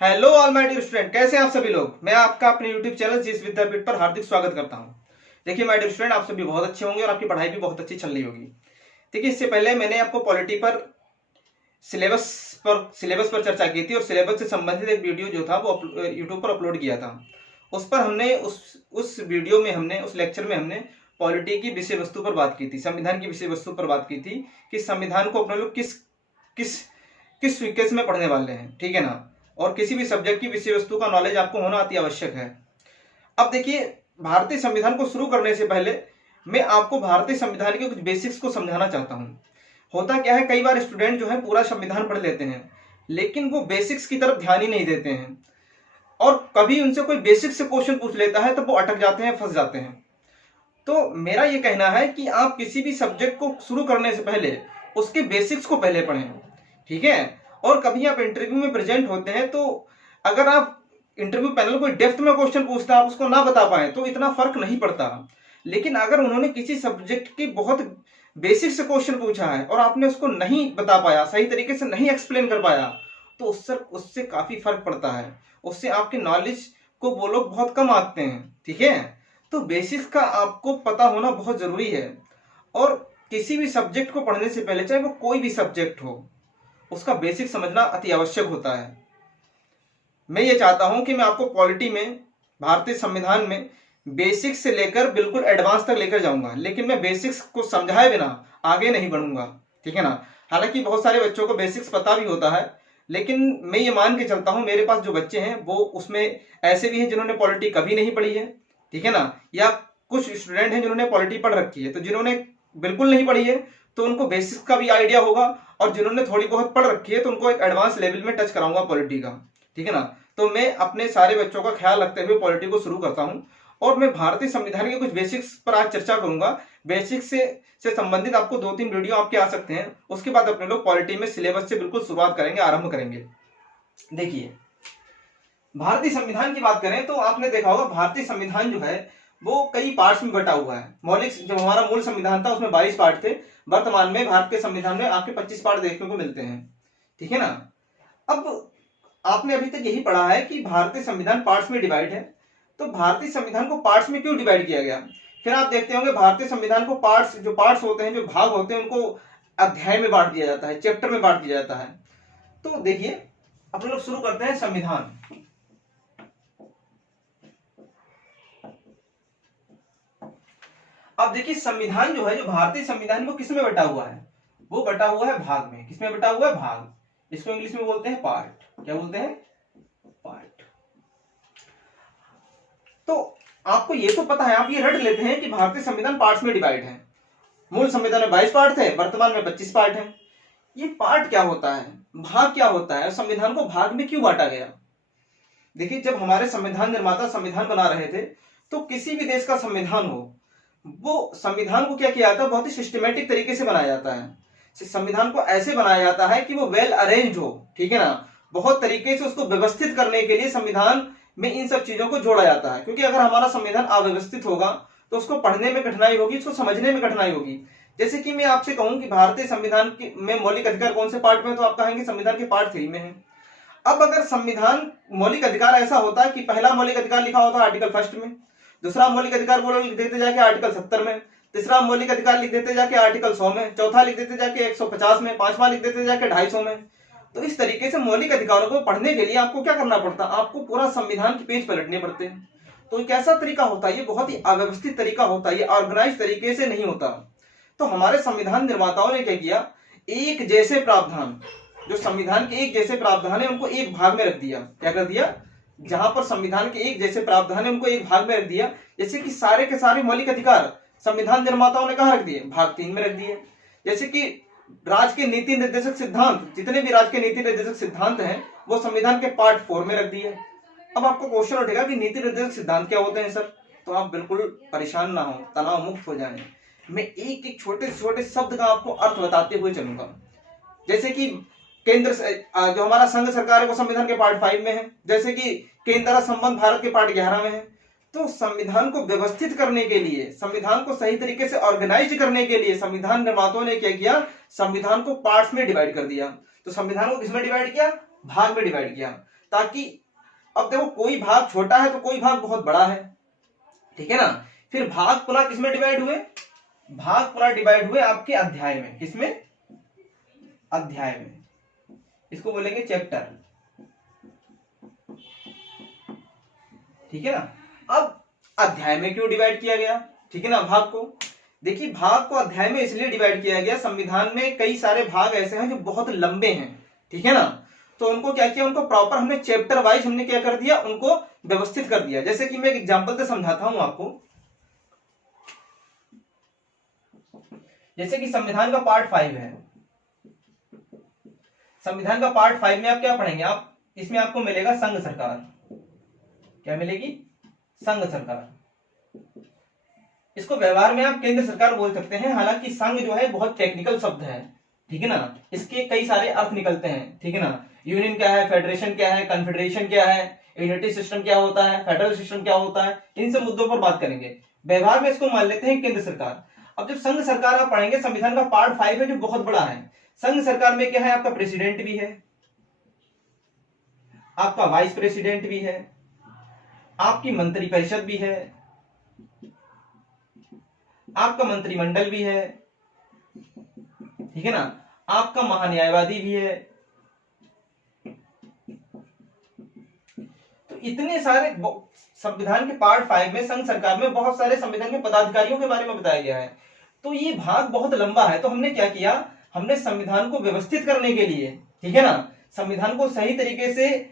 Hello all my dear student, कैसे हैं आप सभी लोग। मैं आपका अपने यूट्यूब चैनल जिस विद्यापीठ पर हार्दिक स्वागत करता हूं। देखिए माय डियर स्टूडेंट, आप सभी बहुत अच्छे होंगे और आपकी पढ़ाई भी बहुत अच्छी चल रही होगी। देखिए, इससे पहले मैंने आपको पॉलिटी पर सिलेबस पर चर्चा की थी और सिलेबस से संबंधित एक वीडियो जो था वो यूट्यूब पर अपलोड किया था। उस पर हमने उस वीडियो में हमने उस लेक्चर में हमने पॉलिटी की विषय वस्तु पर बात की थी, संविधान की विषय वस्तु पर बात की थी कि संविधान को अपने लोग किस किस किस विकेट में पढ़ने वाले हैं, ठीक है ना। और किसी भी सब्जेक्ट की विषय वस्तु का नॉलेज आपको होना अति आवश्यक है। अब देखिए, भारतीय संविधान को शुरू करने से पहले मैं आपको भारतीय संविधान के कुछ बेसिक्स को समझाना चाहता हूं। होता क्या है, कई बार स्टूडेंट जो है पूरा संविधान पढ़ लेते हैं लेकिन वो बेसिक्स की तरफ ध्यान ही नहीं देते हैं, और कभी उनसे कोई बेसिक से क्वेश्चन पूछ लेता है तो वो अटक जाते हैं, फंस जाते हैं। तो मेरा ये कहना है कि आप किसी भी सब्जेक्ट को शुरू करने से पहले उसके बेसिक्स को पहले पढ़ें, ठीक है। और कभी आप इंटरव्यू में प्रेजेंट होते हैं तो अगर आप इंटरव्यू पैनल कोई डेप्थ में क्वेश्चन पूछता है, आप उसको ना बता पाए तो इतना फर्क नहीं पड़ता। लेकिन अगर उन्होंने किसी सब्जेक्ट की बहुत बेसिक से क्वेश्चन पूछा है और आपने उसको नहीं बता पाया, सही तरीके से नहीं एक्सप्लेन कर पाया, तो उससे उससे काफी फर्क पड़ता है। उससे आपके नॉलेज को वो लोग बहुत कम आते हैं, ठीक है। तो बेसिक्स का आपको पता होना बहुत जरूरी है। और किसी भी सब्जेक्ट को पढ़ने से पहले, चाहे वो कोई भी सब्जेक्ट हो, उसका बेसिक समझना अति आवश्यक होता है। मैं ये चाहता हूं कि मैं आपको पॉलिटी में, भारतीय संविधान में बेसिक्स से लेकर बिल्कुल एडवांस तक लेकर जाऊंगा, लेकिन मैं बेसिक्स को समझाए बिना आगे नहीं बढ़ूंगा, ठीक है ना। हालांकि बहुत सारे बच्चों को बेसिक्स पता भी होता है, लेकिन मैं ये मान के चलता हूं मेरे पास जो बच्चे हैं वो उसमें ऐसे भी हैं जिन्होंने पॉलिटी कभी नहीं पढ़ी है, ठीक है ना। या कुछ स्टूडेंट हैं जिन्होंने पॉलिटी पढ़ रखी है, तो जिन्होंने बिल्कुल नहीं पढ़ी है तो उनको बेसिक्स का भी आइडिया होगा, और जिन्होंने थोड़ी बहुत पढ़ रखी है तो उनको एक एडवांस लेवल में टच कराऊंगा पॉलिटी का, ठीक है ना। तो मैं अपने सारे बच्चों का ख्याल रखते हुए पॉलिटी को शुरू करता हूं, और मैं भारतीय संविधान के कुछ बेसिक्स पर आज चर्चा करूंगा। बेसिक्स से संबंधित आपको 2-3 वीडियो आपके आ सकते हैं। उसके बाद अपने लोग पॉलिटी में सिलेबस से बिल्कुल शुरुआत करेंगे, आरंभ करेंगे। देखिए, भारतीय संविधान की बात करें तो आपने देखा होगा भारतीय संविधान जो है वो कई पार्ट्स में बटा हुआ है। मौलिक जो हमारा मूल संविधान था उसमें 22 पार्ट थे। वर्तमान में भारत के संविधान में आपके 25 पार्ट देखने को मिलते हैं, ठीक है ना। अब आपने अभी तक यही पढ़ा है कि भारतीय संविधान पार्ट्स में डिवाइड है। तो भारतीय संविधान को पार्ट्स में क्यों डिवाइड किया गया। फिर आप देखते होंगे भारतीय संविधान को पार्ट्स होते हैं, जो भाग होते हैं, उनको अध्याय में बांट दिया जाता है, चैप्टर में बांट दिया जाता है। तो देखिए, अपने लोग शुरू करते हैं संविधान। अब देखिए, संविधान जो है, जो भारतीय संविधान वो किसमें बटा हुआ है, वो बटा हुआ है भाग में। किसमें बटा हुआ है, भाग। इसको इंग्लिश में बोलते हैं पार्ट। क्या बोलते हैं, पार्ट। तो आपको ये तो पता है, आप ये रट लेते हैं कि भारतीय संविधान पार्ट्स में डिवाइड है। मूल संविधान में 22 पार्ट थे, वर्तमान में 25 पार्ट है। ये पार्ट क्या होता है, भाग क्या होता है, संविधान को भाग में क्यों बांटा गया। देखिए, जब हमारे संविधान निर्माता संविधान बना रहे थे तो किसी भी देश का संविधान हो, वो संविधान को क्या किया जाता है, बहुत ही सिस्टमेटिक तरीके से बनाया जाता है। संविधान को ऐसे बनाया जाता है कि वो वेल अरेंज हो, ठीक है ना। बहुत तरीके से उसको व्यवस्थित करने के लिए संविधान में इन सब चीजों को जोड़ा जाता है। क्योंकि अगर हमारा संविधान अव्यवस्थित होगा तो उसको पढ़ने में कठिनाई होगी, उसको समझने में कठिनाई होगी। जैसे कि मैं आपसे कहूं कि भारतीय संविधान में मौलिक अधिकार कौन से पार्ट में, तो आप कहेंगे संविधान के पार्ट 3 में है। अब अगर संविधान मौलिक अधिकार ऐसा होता है कि पहला मौलिक अधिकार लिखा होता है आर्टिकल 1 में, दूसरा मौलिक अधिकार वो लिख देते जाके आर्टिकल 70 में, तीसरा मौलिक अधिकार लिख देते जाके आर्टिकल 100 में, चौथा लिख देते जाके 150 में, पांचवा लिख देते जाके 250 में। तो इस तरीके से मौलिक अधिकारों को पढ़ने के लिए आपको क्या करना पड़ता है, आपको पूरा संविधान के पेज पलटने पड़ते हैं। तो कैसा तरीका होता है, ये बहुत ही अव्यवस्थित तरीका होता है, ये ऑर्गेनाइज तरीके से नहीं होता। तो हमारे संविधान निर्माताओं ने क्या किया, एक जैसे प्रावधान, जो संविधान के एक जैसे प्रावधान है उनको एक भाग में रख दिया। क्या कर दिया, जहां पर संविधान के एक जैसे प्रावधान है उनको एक भाग में रख दिया। जैसे कि सारे के सारे मौलिक अधिकार संविधान निर्माताओं ने कहां रख दिए, भाग 3 में रख दिए। जैसे कि राज्य के नीति निर्देशक सिद्धांत, जितने भी राज्य के नीति निर्देशक सिद्धांत हैं वो संविधान के पार्ट 4 में रख दिए। अब आपको क्वेश्चन उठेगा कि नीति निर्देशक सिद्धांत क्या होते हैं सर, तो आप बिल्कुल परेशान ना हो, तनाव मुक्त हो जाए। मैं एक एक छोटे छोटे शब्द का आपको अर्थ बताते हुए चलूंगा। जैसे कि केंद्र जो हमारा संघ सरकार है वो संविधान के पार्ट 5 में है। जैसे कि केंद्र संबंध भारत के पार्ट 11 में है। तो संविधान को व्यवस्थित करने के लिए, संविधान को सही तरीके से ऑर्गेनाइज करने के लिए संविधान निर्माताओं ने क्या किया, संविधान को पार्ट्स में डिवाइड कर दिया। तो संविधान को किसमें डिवाइड किया, भाग में डिवाइड किया। ताकि अब देखो कोई भाग छोटा है तो कोई भाग बहुत बड़ा है, ठीक है ना। फिर भाग पुनः किसमें डिवाइड हुए, भाग पुनः डिवाइड हुए आपके अध्याय में, किसमें, अध्याय में, इसको बोलेंगे चैप्टर, ठीक है ना। अब अध्याय में क्यों डिवाइड किया गया, ठीक है ना, भाग को, देखिए भाग को अध्याय में इसलिए डिवाइड किया गया, संविधान में कई सारे भाग ऐसे हैं जो बहुत लंबे हैं, ठीक है ना, तो उनको क्या किया, उनको प्रॉपर हमने चैप्टर वाइज हमने क्या कर दिया, उनको व्यवस्थित कर दिया। जैसे कि मैं एक एग्जांपल से समझाता हूं आपको, जैसे कि संविधान का पार्ट 5 है, संविधान का पार्ट 5 में आप क्या पढ़ेंगे, आप इसमें आपको मिलेगा संघ सरकार, क्या मिलेगी, संघ सरकार। इसको व्यवहार में आप केंद्र सरकार बोल सकते हैं, हालांकि संघ जो है बहुत टेक्निकल शब्द है, ठीक है ना, इसके कई सारे अर्थ निकलते हैं, ठीक है ना। यूनियन क्या है, फेडरेशन क्या है, कन्फेडरेशन क्या है, यूनिटी सिस्टम क्या होता है, फेडरल सिस्टम क्या होता है, इन सब मुद्दों पर बात करेंगे। व्यवहार में इसको मान लेते हैं केंद्र सरकार। अब जब संघ सरकार आप पढ़ेंगे, संविधान का पार्ट 5 है जो बहुत बड़ा है। संघ सरकार में क्या है, आपका प्रेसिडेंट भी है, आपका वाइस प्रेसिडेंट भी है, आपकी मंत्रिपरिषद भी है, आपका मंत्रिमंडल भी है, ठीक है ना, आपका महान्यायवादी भी है। तो इतने सारे संविधान के पार्ट 5 में, संघ सरकार में बहुत सारे संविधान के पदाधिकारियों के बारे में बताया गया है। तो ये भाग बहुत लंबा है, तो हमने क्या किया, हमने संविधान को व्यवस्थित करने के लिए, ठीक है ना, संविधान को सही तरीके से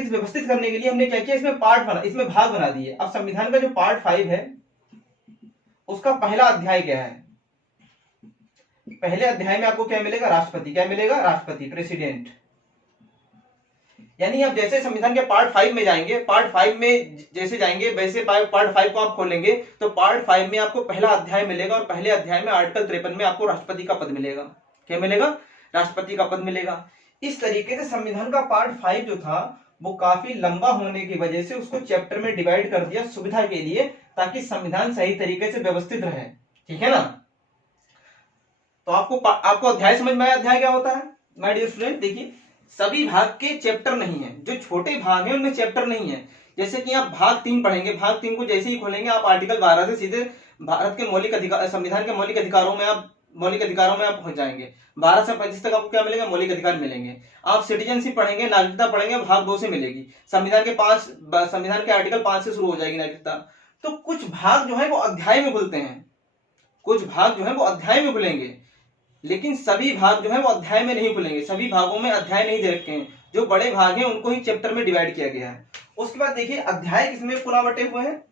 व्यवस्थित करने के लिए हमने क्या किया, इसमें पार्ट बना, इसमें भाग बना दिए। अब संविधान का जो पार्ट 5 है उसका पहला अध्याय क्या है, पहले अध्याय में आपको क्या मिलेगा, राष्ट्रपति, क्या मिलेगा, राष्ट्रपति, प्रेसिडेंट। यानी आप जैसे संविधान के पार्ट 5 में जाएंगे, पार्ट 5 में जैसे जाएंगे वैसे पार्ट 5 को आप खोलेंगे तो पार्ट 5 में आपको पहला अध्याय मिलेगा, और पहले अध्याय में आर्टिकल 53 में आपको राष्ट्रपति का पद मिलेगा, क्या मिलेगा, राष्ट्रपति का पद मिलेगा। इस तरीके से संविधान का पार्ट 5 जो था वो काफी लंबा होने की वजह से उसको चैप्टर में डिवाइड कर दिया सुविधा के लिए, ताकि संविधान सही तरीके से व्यवस्थित रहे, ठीक है ना। तो आपको अध्याय समझ में आया, अध्याय क्या होता है माय डियर स्टूडेंट। देखिए सभी भाग के चैप्टर नहीं है, जो छोटे भाग हैं उनमें चैप्टर नहीं है। जैसे कि आप भाग 3 पढ़ेंगे, भाग 3 को जैसे ही खोलेंगे आप आर्टिकल 12 से सीधे भारत के मौलिक अधिकार, संविधान के मौलिक अधिकारों में आप पहुंच जाएंगे। 12 से 25 तक आपको क्या मिलेगा, मौलिक अधिकार मिलेंगे। आप सिटीजनशिप पढ़ेंगे, नागरिकता पढ़ेंगे, भाग 2 से मिलेगी। संविधान के आर्टिकल 5 से शुरू हो जाएगी नागरिकता। तो कुछ भाग जो है वो अध्याय में खुलते हैं, कुछ भाग जो है वो अध्याय में खुलेंगे, लेकिन सभी भाग जो है वो अध्याय में नहीं खुलेंगे। सभी भागों में अध्याय नहीं दे रखे हैं, जो बड़े भाग हैं उनको ही चैप्टर में डिवाइड किया गया है। उसके बाद देखिए अध्याय किसमें पुनः बटे हुए हैं,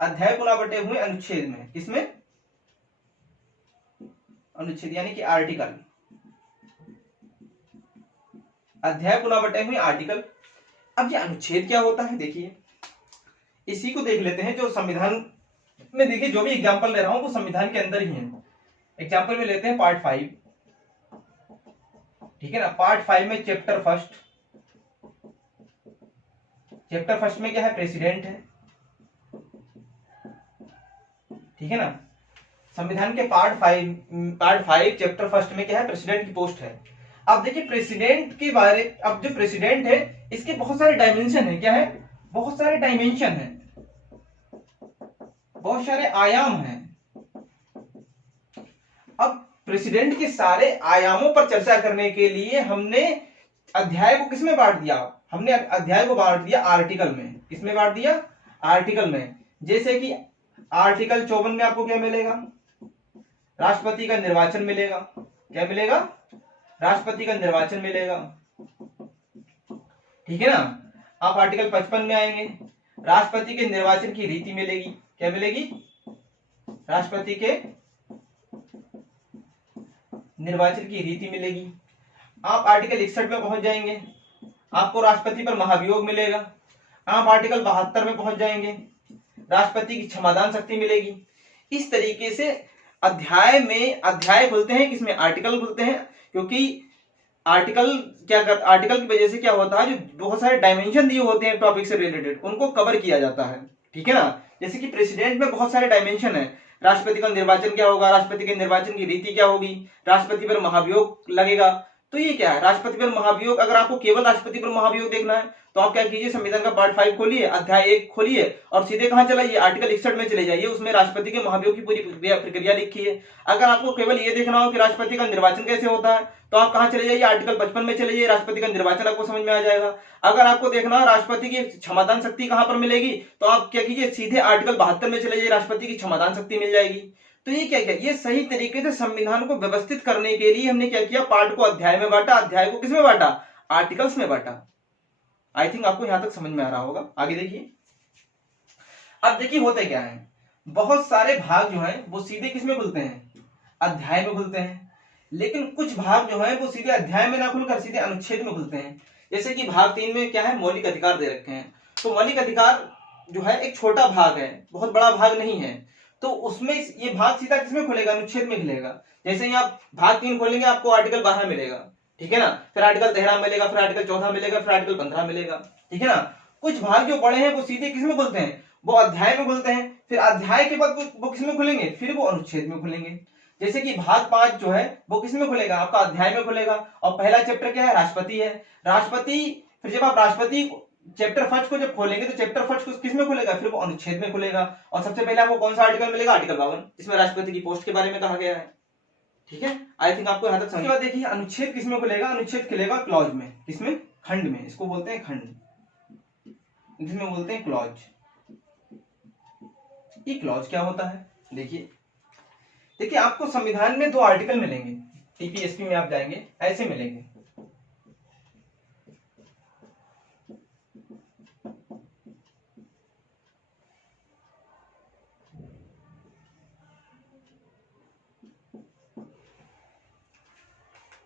अध्याय पुनः बटे हुए अनुच्छेद में, किसमें, अनुच्छेद यानी कि आर्टिकल, अध्याय पुनः बटे हुए आर्टिकल। अब ये अनुच्छेद क्या होता है, देखिए इसी को देख लेते हैं। जो संविधान में देखिए जो भी एग्जांपल ले रहा हूं वो संविधान के अंदर ही है। एग्जांपल में लेते हैं पार्ट 5, ठीक है ना। पार्ट 5 में चैप्टर फर्स्ट में क्या है, प्रेसिडेंट है, ठीक है ना। संविधान के पार्ट 5 चैप्टर फर्स्ट में क्या है, प्रेसिडेंट की पोस्ट है। अब देखिए प्रेसिडेंट के बारे, अब जो प्रेसिडेंट है इसके बहुत सारे डायमेंशन है, क्या है, बहुत सारे डायमेंशन है, बहुत सारे आयाम हैं। अब प्रेसिडेंट के सारे आयामों पर चर्चा करने के लिए हमने अध्याय को किसमें बांट दिया, हमने अध्याय को बांट दिया आर्टिकल में। किसमें बांट दिया, आर्टिकल में। जैसे कि आर्टिकल 54 में आपको क्या मिलेगा, राष्ट्रपति का निर्वाचन मिलेगा, क्या मिलेगा, राष्ट्रपति का निर्वाचन मिलेगा, ठीक है ना। आप आर्टिकल 55 में आएंगे, राष्ट्रपति के निर्वाचन की रीति मिलेगी, क्या मिलेगी, राष्ट्रपति के निर्वाचन की रीति मिलेगी। आप आर्टिकल 61 में पहुंच जाएंगे, आपको राष्ट्रपति पर महाभियोग मिलेगा। आप आर्टिकल 72 में पहुंच जाएंगे, राष्ट्रपति की क्षमादान शक्ति मिलेगी। इस तरीके से अध्याय में अध्याय खुलते हैं, किसमें, आर्टिकल खुलते हैं, क्योंकि आर्टिकल की वजह से क्या होता है, जो बहुत सारे डायमेंशन दिए होते हैं टॉपिक से रिलेटेड उनको कवर किया जाता है, ठीक है ना। जैसे कि प्रेसिडेंट में बहुत सारे डायमेंशन है, राष्ट्रपति का निर्वाचन क्या होगा, राष्ट्रपति के निर्वाचन की रीति क्या होगी, राष्ट्रपति पर महाभियोग लगेगा। तो ये क्या है, राष्ट्रपति पर महाभियोग। अगर आपको केवल राष्ट्रपति पर महाभियोग देखना है तो आप क्या कीजिए, संविधान का पार्ट 5 खोलिए, अध्याय 1 खोलिए और सीधे कहां चलाइए, आर्टिकल 61 में चले जाइए। उसमें राष्ट्रपति के महाभियोग की पूरी प्रक्रिया लिखी है। अगर आपको केवल ये देखना हो कि राष्ट्रपति का निर्वाचन कैसे होता है तो आप कहां चले जाइए, आर्टिकल 55 में चले जाइए, राष्ट्रपति का निर्वाचन आपको समझ में आ जाएगा। अगर आपको देखना है राष्ट्रपति की क्षमादान शक्ति कहां पर मिलेगी तो आप क्या कीजिए, सीधे आर्टिकल 72 में चले जाइए, राष्ट्रपति की क्षमादान शक्ति मिल जाएगी। तो ये क्या किया, ये सही तरीके से संविधान को व्यवस्थित करने के लिए हमने क्या किया, पार्ट को अध्याय में बांटा, अध्याय को किसमें बांटा, आर्टिकल्स में बांटा। आई थिंक आपको यहां तक समझ में आ रहा होगा। आगे देखिए, अब देखिए होता क्या है, बहुत सारे भाग जो है वो सीधे किसमें खुलते हैं, अध्याय में खुलते हैं, लेकिन कुछ भाग जो है वो सीधे अध्याय में ना खुलकर सीधे अनुच्छेद में खुलते हैं। जैसे कि भाग 3 में क्या है, मौलिक अधिकार दे रखे हैं। तो मौलिक अधिकार जो है एक छोटा भाग है, बहुत बड़ा भाग नहीं है, तो उसमें ये भाग सीधा किसमें खुलेगा, अनुच्छेद में खुलेगा। जैसे ही आप भाग 3 खोलेंगे आपको आर्टिकल 12 मिलेगा, ठीक है ना, फिर आर्टिकल 13 मिलेगा, फिर आर्टिकल 14 मिलेगा, फिर आर्टिकल 15 मिलेगा, ठीक है ना। कुछ भाग जो बड़े हैं वो सीधे किसमें खुलते हैं, वो अध्याय में खुलते हैं, फिर अध्याय के बाद वो किसमें खुलेंगे, फिर वो अनुच्छेद में खुलेंगे। जैसे कि भाग 5 जो है वो किसमें खुलेगा, आपका अध्याय में खुलेगा। और पहला चैप्टर क्या है, राष्ट्रपति है, राष्ट्रपति, फिर जब आप राष्ट्रपति चैप्टर फर्स्ट को जब खोलेंगे तो चैप्टर फर्स्ट को किसमें खुलेगा, फिर वो अनुच्छेद में खुलेगा। और सबसे पहले आपको कौन सा आर्टिकल मिलेगा, आर्टिकल 52, जिसमें राष्ट्रपति की पोस्ट के बारे में कहा गया है, ठीक है। आई थिंक आपको यहां तक समझ। देखिए अनुच्छेद किसमें खुलेगा, अनुच्छेद खुलेगा क्लॉज में, किसमें, खंड में, इसको बोलते हैं खंड, जिसमें बोलते हैं क्लॉज। ये क्लॉज क्या होता है, देखिए आपको संविधान में 2 आर्टिकल मिलेंगे, टीपीएसपी में आप जाएंगे ऐसे मिलेंगे,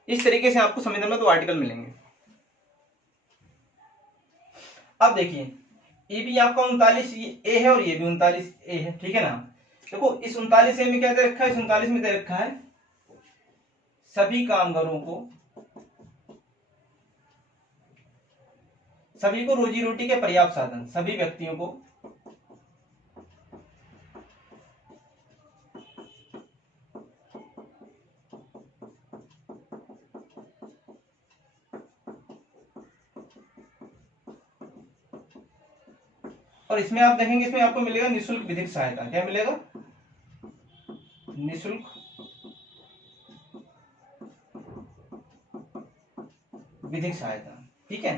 इस तरीके से आपको संविधान में 2 आर्टिकल मिलेंगे। अब देखिए ये भी आपका 39 ए है और ये भी 39 ए है, ठीक है ना। देखो इस 39 ए में क्या दे रखा है, इस 39 में दे रखा है सभी कामगारों को, सभी को रोजी रोटी के पर्याप्त साधन, सभी व्यक्तियों को और इसमें आप देखेंगे इसमें आपको मिलेगा निःशुल्क विधिक सहायता। क्या मिलेगा, निःशुल्क विधिक सहायता, ठीक है।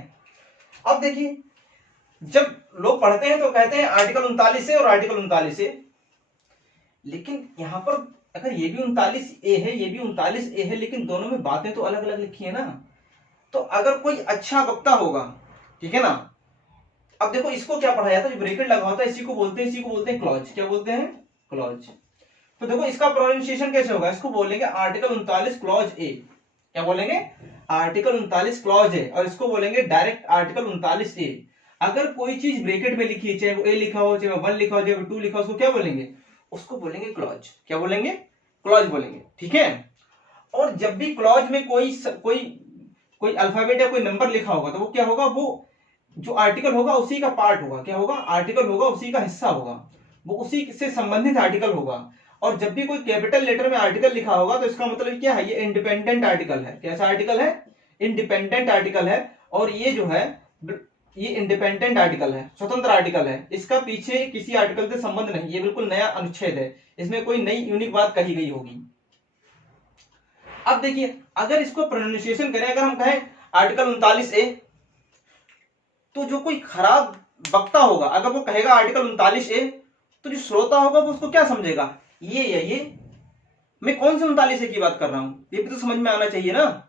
अब देखिए जब लोग पढ़ते हैं तो कहते हैं आर्टिकल 39 से और आर्टिकल 39 ए, लेकिन यहां पर अगर ये भी 39 ए है, ये भी 39 ए है, लेकिन दोनों में बातें तो अलग अलग लिखी है ना। तो अगर कोई अच्छा वक्ता होगा, ठीक है ना, अब देखो इसको क्या पढ़ा जाता है, जो ब्रैकेट लगा होता है इसी को बोलते हैं क्लॉज। क्या बोलते हैं, क्लॉज। तो देखो इसका प्रोनाउंसिएशन कैसे होगा, इसको बोलेंगे आर्टिकल 39 क्लॉज ए। क्या बोलेंगे, आर्टिकल 39 क्लॉज ए, और इसको बोलेंगे डायरेक्ट आर्टिकल 39 ए। अगर कोई चीज ब्रैकेट में लिखी है, चाहे वो ए लिखा हो, चाहे वो 1 लिखा हो, चाहे वो 2 लिखा हो, उसको क्या बोलेंगे, उसको बोलेंगे क्लॉज। क्या बोलेंगे, क्लॉज बोलेंगे, ठीक है। और जब भी क्लॉज में कोई अल्फाबेट या कोई नंबर लिखा होगा तो वो क्या होगा, वो जो आर्टिकल होगा उसी का पार्ट होगा। क्या होगा, आर्टिकल होगा उसी का हिस्सा होगा, वो उसी से संबंधित आर्टिकल होगा। और जब भी कोई कैपिटल लेटर में आर्टिकल लिखा होगा तो इसका मतलब क्या है, ये इंडिपेंडेंट आर्टिकल है। कैसा आर्टिकल है, इंडिपेंडेंट आर्टिकल है। और ये जो है ये इंडिपेंडेंट आर्टिकल है, स्वतंत्र आर्टिकल है, इसका पीछे किसी आर्टिकल से संबंध नहीं, ये बिल्कुल नया अनुच्छेद है, इसमें कोई नई यूनिक बात कही गई होगी। अब देखिए अगर इसको प्रोनाउंसिएशन करें, अगर हम कहें आर्टिकल 39 ए, तो जो कोई खराब वक्ता होगा अगर वो कहेगा आर्टिकल 39 ए, तो जो श्रोता होगा वो उसको क्या समझेगा, ये या ये, मैं कौन से 39 ए की बात कर रहा हूं, ये भी तो समझ में आना चाहिए ना।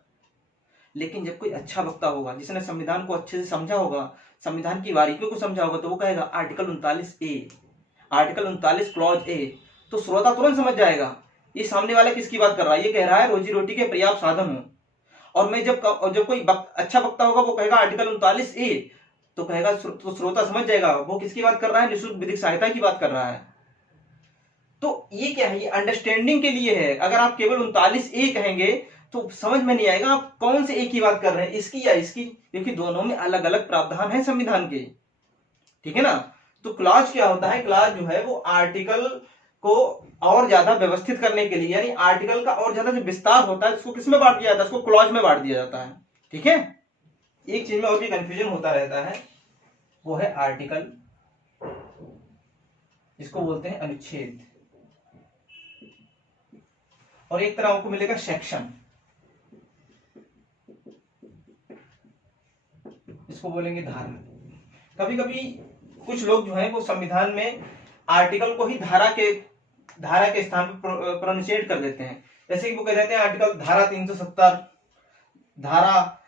लेकिन जब कोई अच्छा वक्ता होगा जिसने संविधान को अच्छे से समझा होगा, संविधान की बारीकियों को समझा होगा, तो वो कहेगा article 39 A, article 39 clause A, तो श्रोता तुरंत समझ जाएगा ये सामने वाला किसकी बात कर रहा है, ये कह रहा है रोजी रोटी के पर्याप्त साधन हो। और मैं जब कोई अच्छा वक्ता होगा वो कहेगा आर्टिकल 39 ए, तो कहेगा तो श्रोता समझ जाएगा वो किसकी बात कर रहा है, निःशुल्क विधिक सहायता की बात कर रहा है। तो ये क्या है, ये अंडरस्टैंडिंग के लिए है। अगर आप केवल 39 ए कहेंगे तो समझ में नहीं आएगा आप कौन से ए की बात कर रहे हैं, इसकी या इसकी, क्योंकि दोनों में अलग अलग प्रावधान है संविधान के, ठीक है ना। तो क्लॉज क्या होता है, क्लॉज जो है वो आर्टिकल को और ज्यादा व्यवस्थित करने के लिए, यानी आर्टिकल का और ज्यादा जो विस्तार होता है उसको किस में बांट दिया जाता है, उसको क्लॉज में बांट दिया जाता है। ठीक है, एक चीज में और भी कंफ्यूजन होता रहता है, वो है आर्टिकल, इसको बोलते हैं अनुच्छेद, और एक तरह आपको मिलेगा सेक्शन, इसको बोलेंगे धारा। कभी कभी कुछ लोग जो है वो संविधान में आर्टिकल को ही धारा के स्थान पर प्रोनाउंसिएट कर देते हैं। जैसे कि वो कह देते हैं आर्टिकल धारा 370, धारा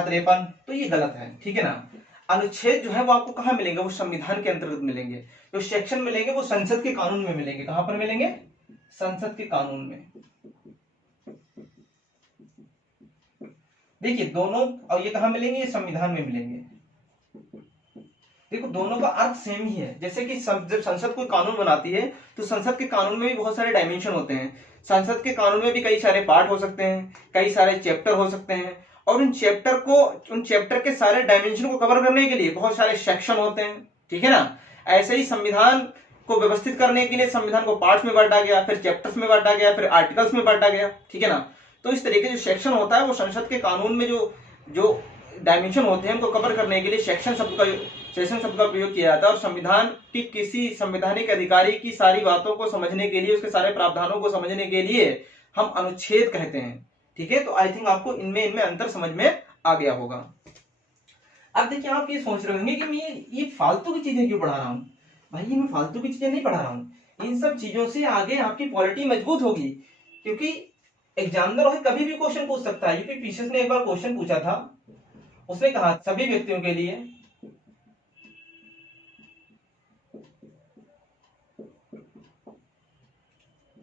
53, तो ये गलत है। ठीक है ना। अनुच्छेद जो है वो आपको कहाँ मिलेंगे, वो संविधान के अंतर्गत मिलेंगे। जो सेक्शन मिलेंगे वो संसद के कानून में मिलेंगे। कहां पर मिलेंगे, संसद के कानून में। देखिए दोनों, और ये कहां मिलेंगे, ये संविधान में मिलेंगे। देखो दोनों का अर्थ सेम ही है। जैसे कि जब संसद कोई कानून बनाती है तो संसद के कानून में भी बहुत सारे डायमेंशन होते हैं। संसद के कानून में भी कई सारे पार्ट हो सकते हैं, कई सारे चैप्टर हो सकते हैं, और उन चैप्टर के सारे डायमेंशन को कवर करने के लिए बहुत सारे सेक्शन होते हैं। ठीक है ना। ऐसे ही संविधान को व्यवस्थित करने के लिए संविधान को पार्ट्स में बांटा गया, फिर चैप्टर्स में बांटा गया, फिर आर्टिकल्स में बांटा गया। ठीक है ना। तो इस तरीके जो सेक्शन होता है वो संसद के कानून में जो डायमेंशन होते हैं उनको कवर करने के लिए सेक्शन शब्द का प्रयोग किया जाता है। और संविधान की किसी संवैधानिक अधिकारी की सारी बातों को समझने के लिए, उसके सारे प्रावधानों को समझने के लिए हम अनुच्छेद कहते हैं। ठीक है, तो आई थिंक आपको इनमें अंतर समझ में आ गया होगा। अब देखिए आप ये सोच रहे होंगे कि मैं ये फालतू की चीजें क्यों पढ़ा रहा हूँ। भाई ये मैं फालतू की चीजें नहीं पढ़ा रहा हूँ, इन सब चीजों से आगे आपकी पॉलिटी मजबूत होगी। क्योंकि एग्जामिनर कभी भी क्वेश्चन पूछ सकता है। यूपी पीसीएस ने एक बार क्वेश्चन पूछा था, उसने कहा सभी व्यक्तियों के लिए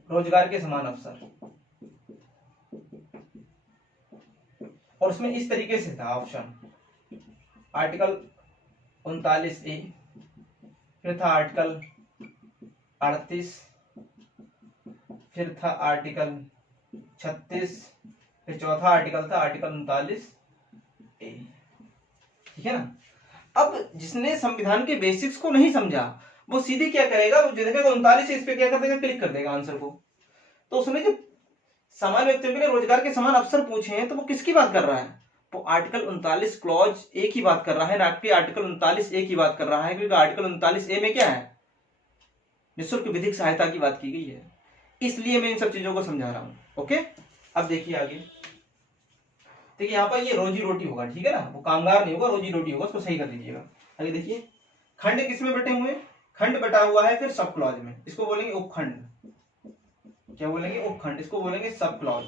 रोजगार के समान अवसर, और उसमें इस तरीके से था ऑप्शन, आर्टिकल 39A, फिर था आर्टिकल 38, फिर था आर्टिकल 36, फिर चौथा आर्टिकल था आर्टिकल 39A। ठीक है ना। अब जिसने संविधान के बेसिक्स को नहीं समझा वो सीधे क्या करेगा, वो देखेगा 39 इस पे क्या कर देगा, क्लिक कर देगा आंसर को। तो उसने जब समान व्यक्तियों के लिए रोजगार के समान अवसर पूछे हैं तो वो किसकी बात कर रहा है, वो आर्टिकल 39 क्लॉज ए की बात कर रहा है, ना कि आर्टिकल 39A की बात कर रहा है। क्योंकि आर्टिकल 39A में क्या है, निःशुल्क विधिक सहायता की बात की गई है। इसलिए मैं इन सब चीजों को समझा रहा हूं। ओके, अब देखिए आगे। देखिए यहाँ पर ये रोजी रोटी होगा। ठीक है ना, वो कामगार नहीं होगा, रोजी रोटी होगा, उसको सही कर लीजिएगा। आगे देखिए, खंड किसमें बटे हुए, खंड बटा हुआ है फिर सब क्लॉज में, इसको बोलेंगे उपखंड। क्या बोलेंगे, उपखंड। इसको बोलेंगे सब क्लॉज,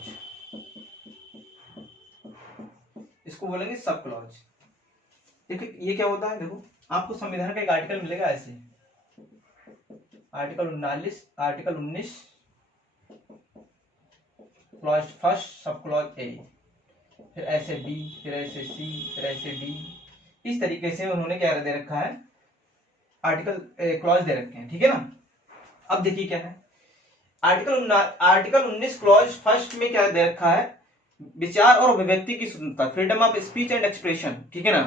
इसको बोलेंगे सब क्लॉज। देखिए ये क्या होता है, देखो आपको संविधान का एक आर्टिकल मिलेगा ऐसे, article 19 clause first sub clause A, फिर ऐसे बी, फिर ऐसे सी, फिर ऐसे डी। इस तरीके से उन्होंने क्या दे रखा है, आर्टिकल क्लॉज दे रखे हैं। ठीक है ना। अब देखिए क्या है, आर्टिकल 19 क्लॉज फर्स्ट में क्या दे रखा है, विचार और अभिव्यक्ति की स्वतंत्रता, freedom of speech and expression. ठीक है ना।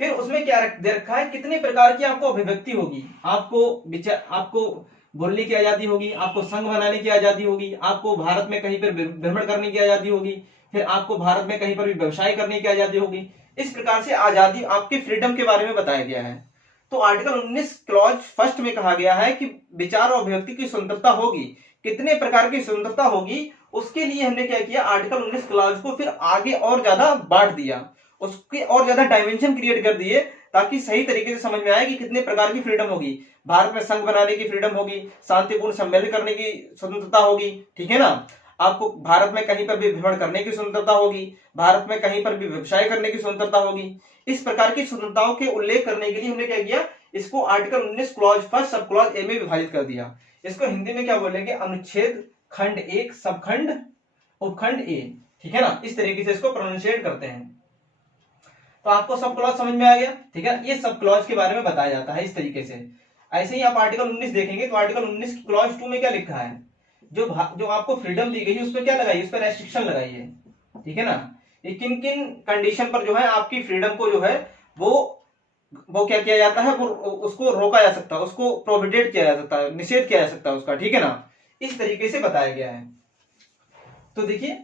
फिर उसमें क्या दे रखा है, कितने प्रकार की आपको अभिव्यक्ति होगी, आपको बोलने की आजादी होगी, आपको संघ बनाने की आजादी होगी, आपको भारत में कहीं पर भ्रमण करने की आजादी होगी, फिर आपको भारत में कहीं पर भी व्यवसाय करने की आजादी होगी। इस प्रकार से आजादी, आपके फ्रीडम के बारे में बताया गया है। तो आर्टिकल 19 क्लॉज फर्स्ट में कहा गया है कि विचार और अभिव्यक्ति की स्वतंत्रता होगी। कितने प्रकार की स्वतंत्रता होगी, उसके लिए हमने क्या किया, आर्टिकल 19 क्लॉज को फिर आगे और ज्यादा बांट दिया, उसके और ज्यादा डायमेंशन क्रिएट कर दिए, ताकि सही तरीके से समझ में आए कि कितने प्रकार की फ्रीडम होगी। भारत में संघ बनाने की फ्रीडम होगी, शांतिपूर्ण सम्मेलन करने की स्वतंत्रता होगी। ठीक है ना। आपको भारत में कहीं पर भी भ्रमण करने की स्वतंत्रता होगी, भारत में कहीं पर भी व्यवसाय करने की स्वतंत्रता होगी। इस प्रकार की स्वतंत्रताओं के उल्लेख करने के लिए हमने क्या किया, इसको article 19 clause first sub clause A में विभाजित कर दिया। इसको हिंदी में क्या बोलेंगे, अनुच्छेद खंड 1 सबखंड उपखंड ए। ठीक है ना। इस तरीके से इसको प्रोनाउंसिएट करते हैं। तो आपको सब क्लॉज समझ में आ गया। ठीक है, ये सब क्लॉज के बारे में बताया जाता है इस तरीके से। ऐसे ही आप आर्टिकल 19 देखेंगे तो आर्टिकल 19 क्लॉज 2 में क्या लिखा है, जो आपको फ्रीडम दी गई है उस पर क्या लगाई, उस पर रेस्ट्रिक्शन लगाई है। ठीक है ना। ये किन किन कंडीशन पर जो है आपकी फ्रीडम को जो है वो वो क्या किया जाता है, वो उसको रोका जा सकता है, उसको प्रोहिबिटेड किया जा सकता है, निषेध किया जा सकता है उसका, ठीक है ना। इस तरीके से बताया गया है। तो देखिए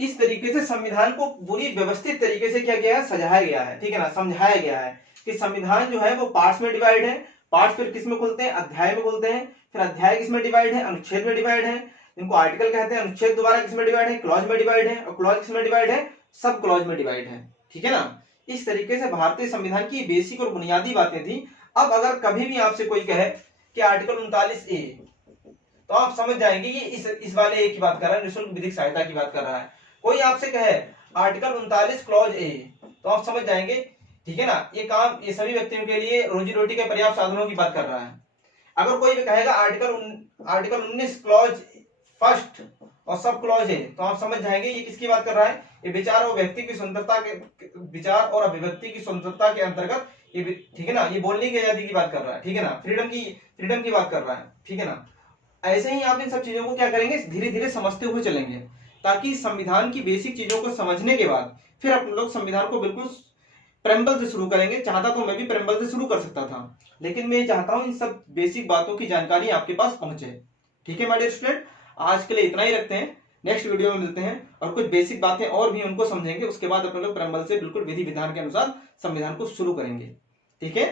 इस तरीके से संविधान को पूरी व्यवस्थित तरीके से क्या गया है, सजाया गया है, ठीक है ना, समझाया गया है कि संविधान जो है वो पार्ट्स में डिवाइड है। पार्ट्स फिर किस में खुलते हैं, अध्याय में खुलते हैं। फिर अध्याय किस में डिवाइड है, अनुच्छेद में डिवाइड है, जिनको आर्टिकल कहते हैं। अनुच्छेद दोबारा किस में डिवाइड है, क्लॉज में डिवाइड है। और क्लॉज किस में डिवाइड है, सब क्लॉज में डिवाइड है, ठीक है ना। इस तरीके से भारतीय संविधान की बेसिक और बुनियादी बातें थी। अब अगर कभी भी आपसे कोई कहे कि आर्टिकल 39A, तो आप समझ जाएंगे ये इस वाले ए की बात कर रहा है, निःशुल्क विधिक सहायता की बात कर रहा है। कोई आपसे कहे आर्टिकल 39 क्लॉज ए, तो आप समझ जाएंगे, ठीक है ना, ये सभी व्यक्तियों के लिए रोजी रोटी के पर्याप्त साधनों की बात कर रहा है। अगर कोई भी कहेगा आर्टिकल 19 क्लॉज फर्स्ट और सब क्लॉज है, तो आप समझ जाएंगे ये किसकी बात कर रहा है, ये विचार और व्यक्ति की स्वतंत्रता के, विचार और अभिव्यक्ति की स्वतंत्रता के अंतर्गत ये, ठीक है ना, ये बोलने की आजादी की बात कर रहा है, ठीक है ना, फ्रीडम की बात कर रहा है, ठीक है ना। ऐसे ही आप इन सब चीजों को क्या करेंगे, धीरे धीरे समझते हुए चलेंगे, ताकि संविधान की बेसिक चीजों को समझने के बाद फिर अपन लोग संविधान को बिल्कुल प्रेम्बल से शुरू करेंगे। चाहता तो मैं भी प्रेम्बल से शुरू कर सकता था, लेकिन मैं चाहता हूं इन सब बेसिक बातों की जानकारी आपके पास पहुंचे, ठीक है माय डियर स्टूडेंट। आज के लिए इतना ही रखते हैं, नेक्स्ट वीडियो में मिलते हैं और कुछ बेसिक बातें और भी उनको समझेंगे। उसके बाद अपन लोग प्रेम्बल से बिल्कुल विधि विधान के अनुसार संविधान को शुरू करेंगे, ठीक है।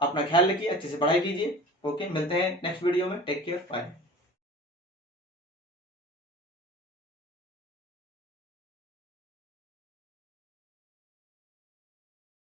अपना ख्याल रखिए, अच्छे से पढ़ाई कीजिए। ओके, मिलते हैं नेक्स्ट वीडियो में। Take care, bye.